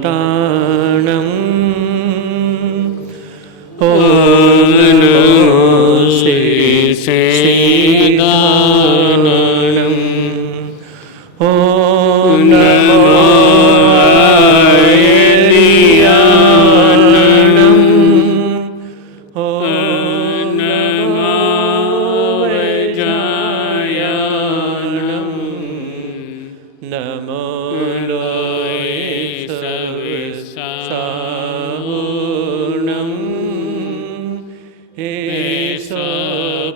संतानम् ॐ नमो श्रीसेनानम् ॐ नमो आयर्यानम् ॐ नमो वज्रायानम् नमो लोयसविसाहुणम् एषो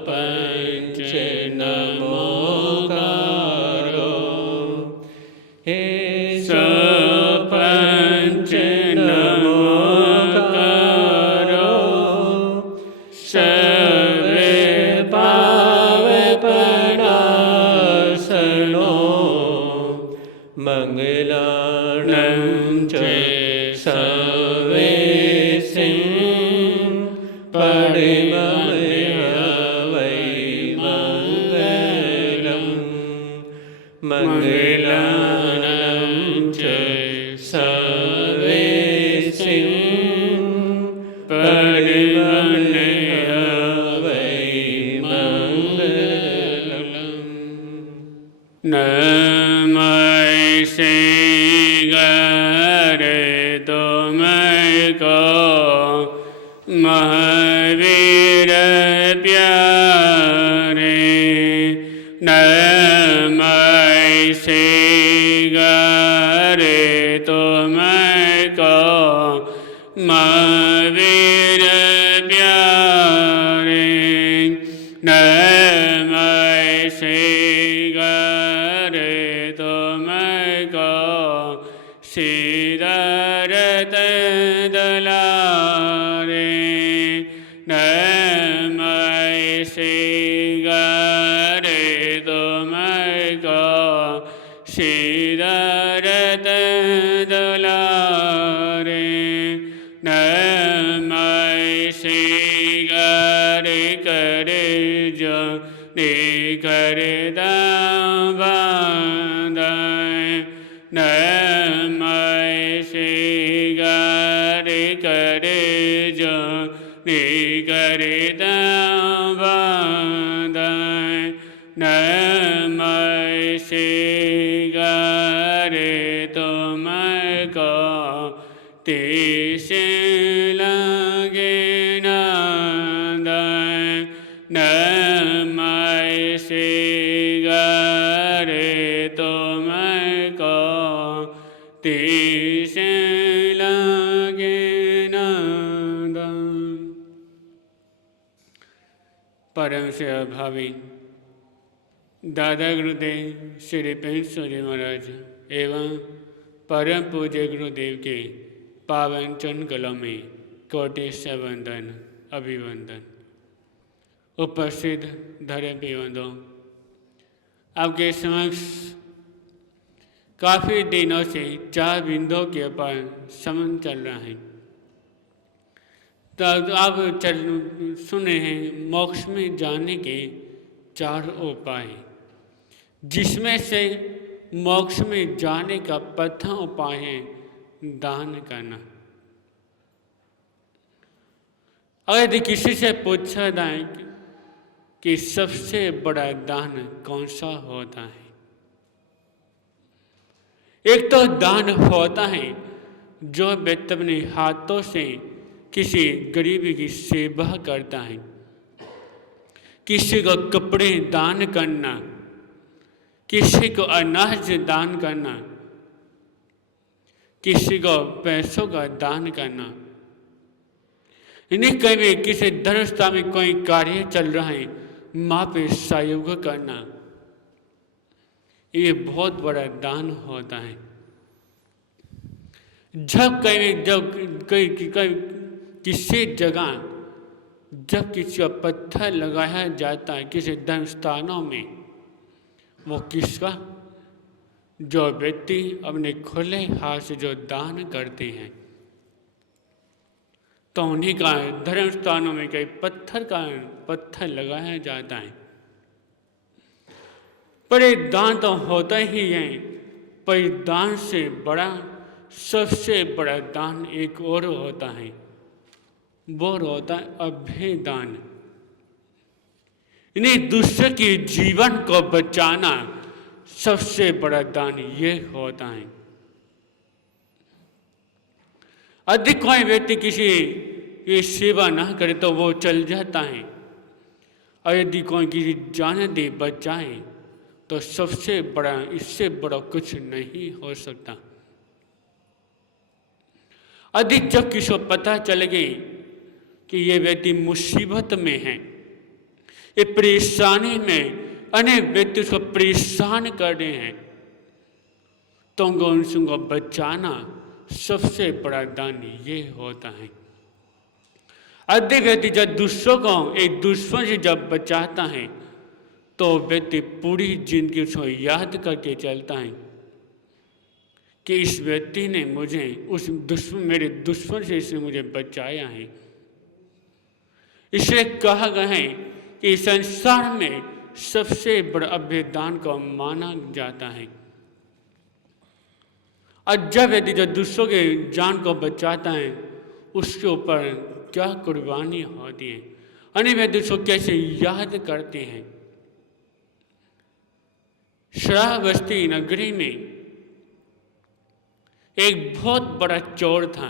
पञ्च नमोकारो एषो पञ्च नमोकारो सर्वे पावपनाशनो मङ्गलानं च सर्वेसिं परिमलय वै मङ्गलम् मङ्गलानं च सर्वेसिं परिमलय वै मङ्गलम् नमस्ते गरे तुमको महावीर प्यारे नमस्ते गरे तुमको महावीर प्यारे नमस्ते गरे तुमको सिद्धार्थ दुलारे नमस्ते गरे तुमको सिद्धार्थ दुलारे नमस्ते गरे करे जो करे दावादाय नमस्ते गरे करे जो करे दावादाय नमस्ते गरे तुमको तेसे लगे नादाय नमस्ते गरे तुमको तेसे लगे नादाय। परम से अभावी दादा गुरुदेव श्री पेंसो जी महाराज एवं परम पूज्य गुरुदेव के पावन चरण कलों में कोटि से वंदन अभिवंदन। उपस्थित धर्म बंधुओं, आपके समक्ष काफ़ी दिनों से 4 बिंदुओं के ऊपर समन चल रहा है। तो आप सुने हैं मोक्ष में जाने के 4 उपाय, जिसमें से मोक्ष में जाने का प्रथम उपाय है दान करना। अगर यदि किसी से पूछा जाए कि सबसे बड़ा दान कौन सा होता है, एक तो दान होता है जो व्यक्ति अपने हाथों से किसी गरीब की सेवा करता है, किसी को कपड़े दान करना, किसी को अनाज दान करना, किसी को पैसों का दान करना। इन्हें कहीं किसी धर्मस्थान में कोई कार्य चल रहा है, माँ पे सहयोग करना, ये बहुत बड़ा दान होता है। जब किसी जगह जब किसी का पत्थर लगाया जाता है किसी धर्म स्थानों में, वो किसका, जो व्यक्ति अपने खुले हाथ से जो दान करते हैं, तो उन्हीं का धर्म स्थानों में कई पत्थर लगाया जाता है। पर ये दान तो होता ही है, पर दान से बड़ा सबसे बड़ा दान एक और होता है, वो होता है अभय दान। इन्हें दूसरे के जीवन को बचाना सबसे बड़ा दान ये होता है। अधिक कोई व्यक्ति किसी की सेवा ना करे तो वो चल जाता है, और यदि कोई किसी जाने दे बचाए तो सबसे बड़ा, इससे बड़ा कुछ नहीं हो सकता। अधिक जब किसी को पता चल गई कि ये व्यक्ति मुसीबत में है, ये परेशानी में अनेक व्यक्ति उसको परेशान कर रहे हैं, तो उनको बचाना सबसे बड़ा दान ये होता है। अधिक व्यक्ति जब दूसरों को एक दुश्मन से जब बचाता है तो व्यक्ति पूरी जिंदगी उसको याद करके चलता है कि इस व्यक्ति ने मुझे मेरे दुश्मन से इसने मुझे बचाया है। इसलिए कहा गया है कि संसार में सबसे बड़ा अभयदान को माना जाता है। और जब यदि जो दूसरों के जान को बचाता है उसके ऊपर क्या कुर्बानी होती है, अन्य व्यक्ति उसको कैसे याद करते हैं। श्रावस्ती नगरी में एक बहुत बड़ा चोर था,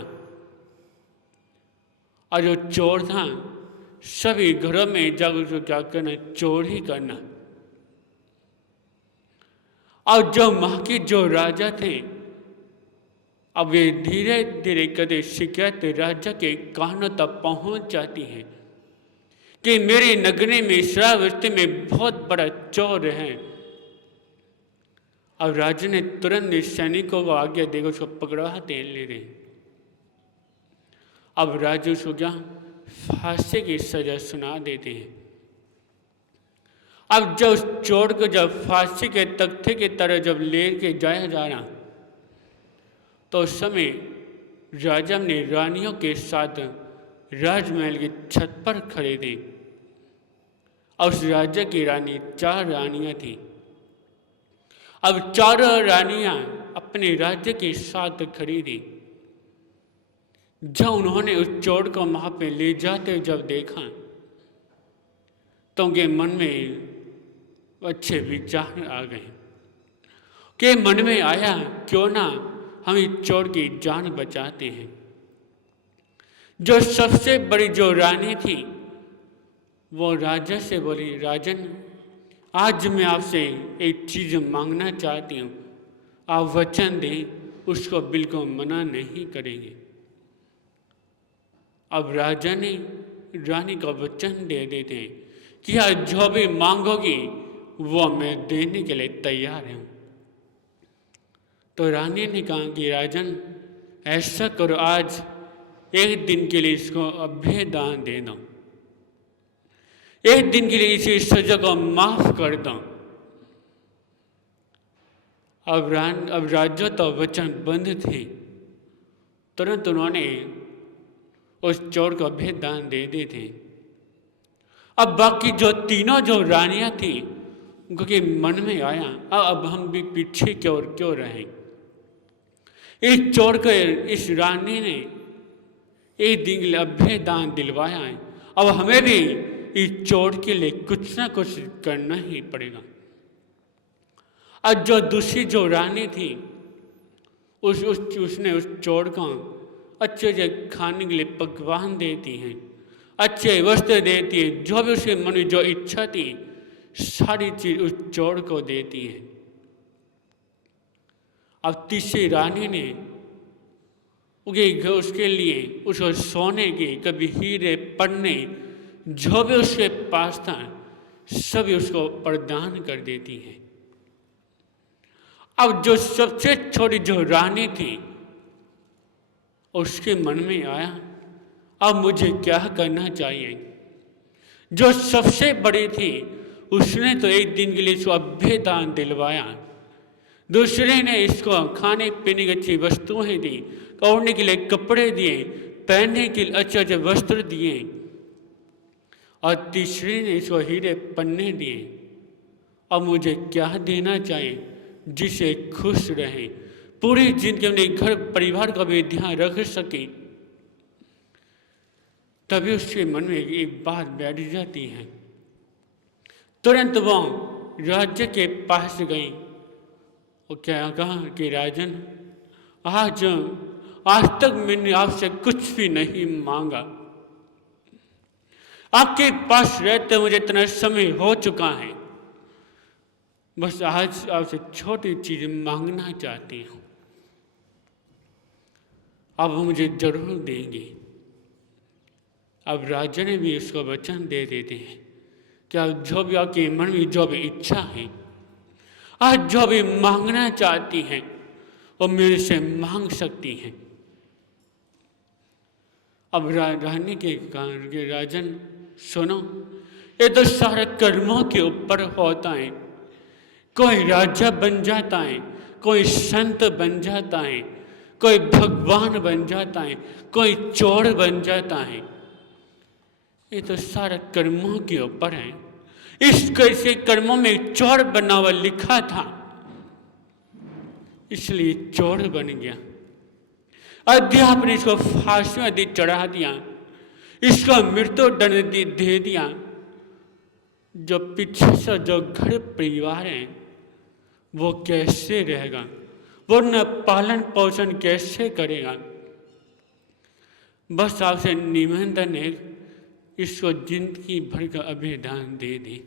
और जो चोर था सभी घरों में जब उसको क्या करना, चोर ही करना। और जो वहां के जो राजा थे, अब वे धीरे धीरे करते शिकायत राजा के कानों तक पहुंच जाती है कि मेरे नगरी में श्रावस्ती में बहुत बड़ा चोर है। अब राजा ने तुरंत सैनिकों को आज्ञा देकर उसको पकड़ाते ले रहे। अब राजा उसको क्या फांसी की सजा सुना देते हैं। अब जब उस चोर को जब फांसी के तख्ते की तरह जब लेके जाया जा रहा, तो उस समय राजा ने रानियों के साथ राजमहल की छत पर खड़े थे, और उस राजा की रानी 4 रानियां थी। अब 4 रानियां अपने राज्य के साथ खड़ी थी। जब उन्होंने उस चोर को वहां पे ले जाते जब देखा तो उनके मन में अच्छे विचार आ गए कि मन में आया क्यों ना हम इस चोर की जान बचाते हैं। जो सबसे बड़ी जो रानी थी वो राजा से बोली, राजन आज मैं आपसे एक चीज मांगना चाहती हूँ, आप वचन दें, उसको बिल्कुल मना नहीं करेंगे। अब राजा ने रानी को वचन दे देते हैं कि आज जो भी मांगोगी वो मैं देने के लिए तैयार हूँ। तो रानी ने कहा कि राजन ऐसा करो, आज एक दिन के लिए इसको अभय दान दे दो, एक दिन के लिए इसी सजा को माफ कर दो। अब राजा तो वचन बंद थे, तुरंत उन्होंने उस चोर को अभय दान दे दिए थे। अब बाकी जो तीनों जो रानियां थी उनके मन में आया अब हम भी पीछे क्यों रहे। इस चोर को इस रानी ने एक दिन के लिए अभय दान दिलवाया है, अब हमें भी इस चोर के लिए कुछ ना कुछ करना ही पड़ेगा। और जो दूसरी जो रानी थी उसने उस चोर को अच्छे से खाने के लिए पकवान देती हैं, अच्छे वस्त्र देती है, जो भी उसके मन में जो इच्छा थी सारी चीज उस चोर को देती है। अब तीसरी रानी ने उसके लिए उसको सोने की कभी हीरे पन्ने जो भी उसके पास था सभी उसको प्रदान कर देती है। अब जो सबसे छोटी जो रानी थी उसके मन में आया अब मुझे क्या करना चाहिए। जो सबसे बड़ी थी उसने तो एक दिन के लिए इसको अभय दान दिलवाया, दूसरे ने इसको खाने पीने की अच्छी वस्तुएं दी, ओढ़ने के लिए कपड़े दिए, पहनने के लिए अच्छे अच्छे वस्त्र दिए, और तीसरे ने इसको हीरे पन्ने दिए। अब मुझे क्या देना चाहिए जिसे खुश रहे, पूरी जिंदगी अपने घर परिवार का भी ध्यान रख सके, तभी उसके मन में एक बात बैठ जाती है। तुरंत वो राज्य के पास गई और क्या कहा कि राजन, आज तक मैंने आपसे कुछ भी नहीं मांगा, आपके पास रहते मुझे इतना समय हो चुका है, बस आज आपसे छोटी चीज मांगना चाहती हूं, अब वो मुझे जरूर देंगे। अब राजा ने भी उसको वचन दे देते हैं कि आप जो भी आपके मन में जो भी इच्छा है, आज जो भी मांगना चाहती हैं वो मेरे से मांग सकती हैं। अब रहने के कारण के राजन सुनो, ये तो सारे कर्मों के ऊपर होता है। कोई राजा बन जाता है, कोई संत बन जाता है, कोई भगवान बन जाता है, कोई चोर बन जाता है। ये तो सारा कर्मों के ऊपर है। इस कैसे कर्मों में चोर बना हुआ लिखा था, इसलिए चोर बन गया। अध्याप ने इसको फांसी में चढ़ा दिया, इसका मृत्यु दंड दे दिया। जो पीछे से जो घर परिवार है वो कैसे रहेगा, वो न पालन पोषण कैसे करेगा। बस आपसे निवेदन है, इसको जिंदगी भर का अभिदान दे दी।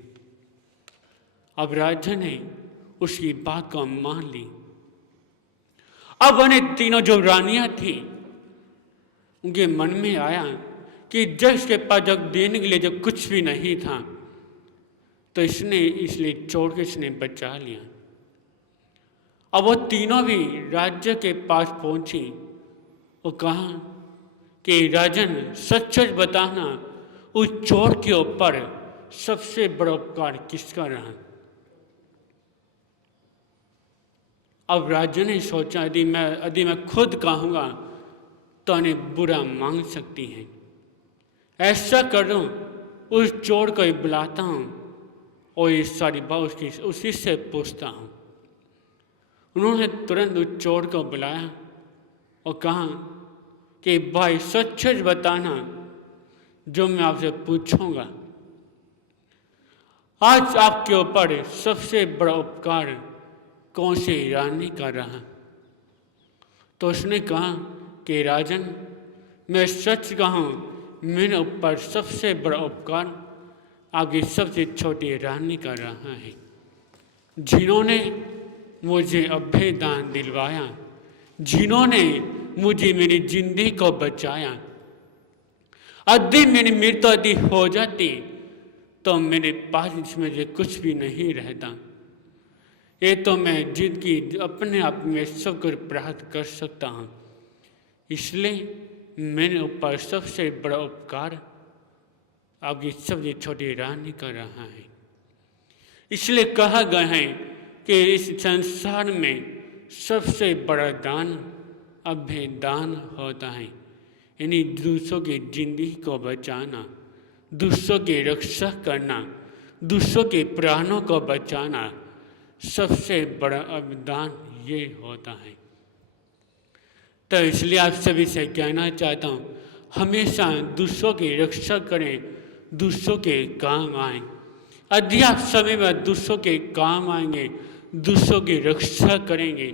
अब राजा ने उसकी बात को मान ली। अब उन्हें तीनों जो रानियां थी उनके मन में आया कि जज के पास जब देने के लिए जब कुछ भी नहीं था तो इसलिए चोर के इसने बचा लिया। अब वो तीनों भी राज्य के पास पहुंची। वो कहा कि राजन, सच सच बताना, उस चोर के ऊपर सबसे बड़ा उपकार किसका रहा। अब राजा ने सोचा यदि मैं खुद कहूँगा तो उन्हें बुरा मांग सकती हैं। ऐसा करूँ, उस चोर को बुलाता हूँ और ये सारी बात उसी से पूछता हूँ। उन्होंने तुरंत उस चोर को बुलाया और कहा कि भाई सच सच बताना जो मैं आपसे पूछूंगा। आज आपके ऊपर सबसे बड़ा उपकार कौन सी रानी का रहा। तो उसने कहा कि राजन, मैं सच कहूँ, मेरे ऊपर सबसे बड़ा उपकार आपकी सबसे छोटी रानी का रहा है, जिन्होंने मुझे अभय दान दिलवाया, जिन्होंने मुझे मेरी जिंदगी को बचाया। यदि मेरी मृत्यु यदि हो जाती तो मेरे पास इसमें से कुछ भी नहीं रहता। ये तो मैं जिंदगी अपने आप में सब कुछ प्राप्त कर सकता हूँ। इसलिए मेरे ऊपर सबसे बड़ा उपकार आपकी सबसे छोटी रानी कर रहा है। इसलिए कहा गया है कि इस संसार में सबसे बड़ा दान अभय दान होता है, यानी दूसरों की जिंदगी को बचाना, दूसरों की रक्षा करना, दूसरों के प्राणों को बचाना, सबसे बड़ा अवदान ये होता है। तो इसलिए आप सभी से कहना चाहता हूँ, हमेशा दूसरों की रक्षा करें, दूसरों के काम आएं। यदि आप समय में दूसरों के काम आएंगे, दूसरों की रक्षा करेंगे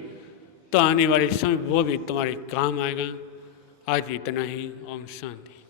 तो आने वाले समय वो भी तुम्हारे काम आएगा। आज इतना ही। ओम शांति।